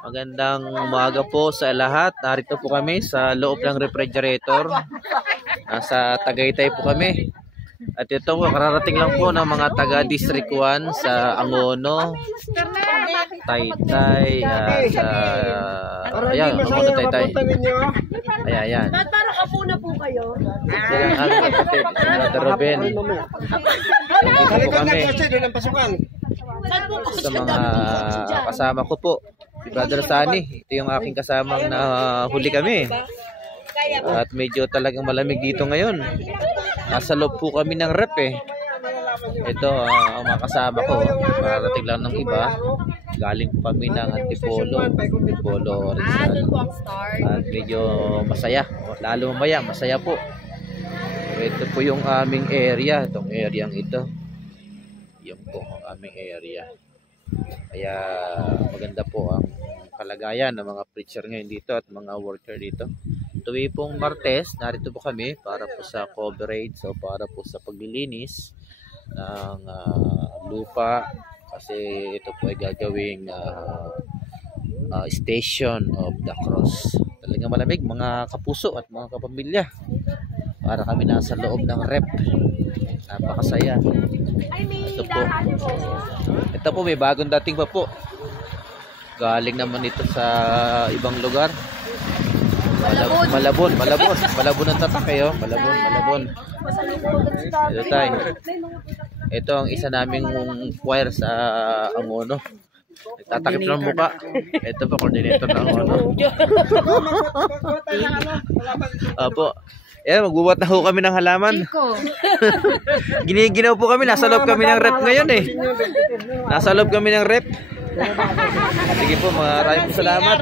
Magandang umaga po sa lahat. Narito po kami sa loob ng refrigerator. Nasa Tagaytay po kami. At ito po, kararating lang po ng mga taga District 1 sa Angono, Taytay, sa ayan, Angono, Taytay. Ayan. Parang apo na po kayo. Ito lang ang kapatid, si Brother Ruben. Dito po kami sa mga kasama ko po. Si Brother Sunny, ito yung aking kasamang na huli kami. At medyo talagang malamig dito ngayon. Nasa loob po kami ng rep eh. Ito ang mga kasama ko. Parating lang ng iba. Galing po kami ng Antipolo Rizal. At medyo masaya. Lalo mamaya masaya po. Ito po yung aming area. Itong area ito. Yan po ang aming area. Kaya maganda po ang kalagayan ng mga preacher ngayon dito at mga worker dito. Tuwi pong Martes, narito po kami para po sa coverage o para po sa paglilinis ng lupa kasi ito po ay gagawing Station of the Cross. Talagang malamig mga kapuso at mga kapamilya. Para kami nasa loob ng rep. Napakasaya. Ito po. Ito po may bagong dating pa po. Galing naman ito sa ibang lugar. Malabon ang tatak kayo. Malabon. Ito tayo. Ito ang isa naming choir sa Angono. Nagtatakip ng muka. Ito po, coordinator ng Angono. Opo. Magbubuhat na ho kami ng halaman. Giniginaw po kami. Nasa loob kami ng rep ngayon eh. Nasa loob kami ng rep. Sige po, maraming salamat.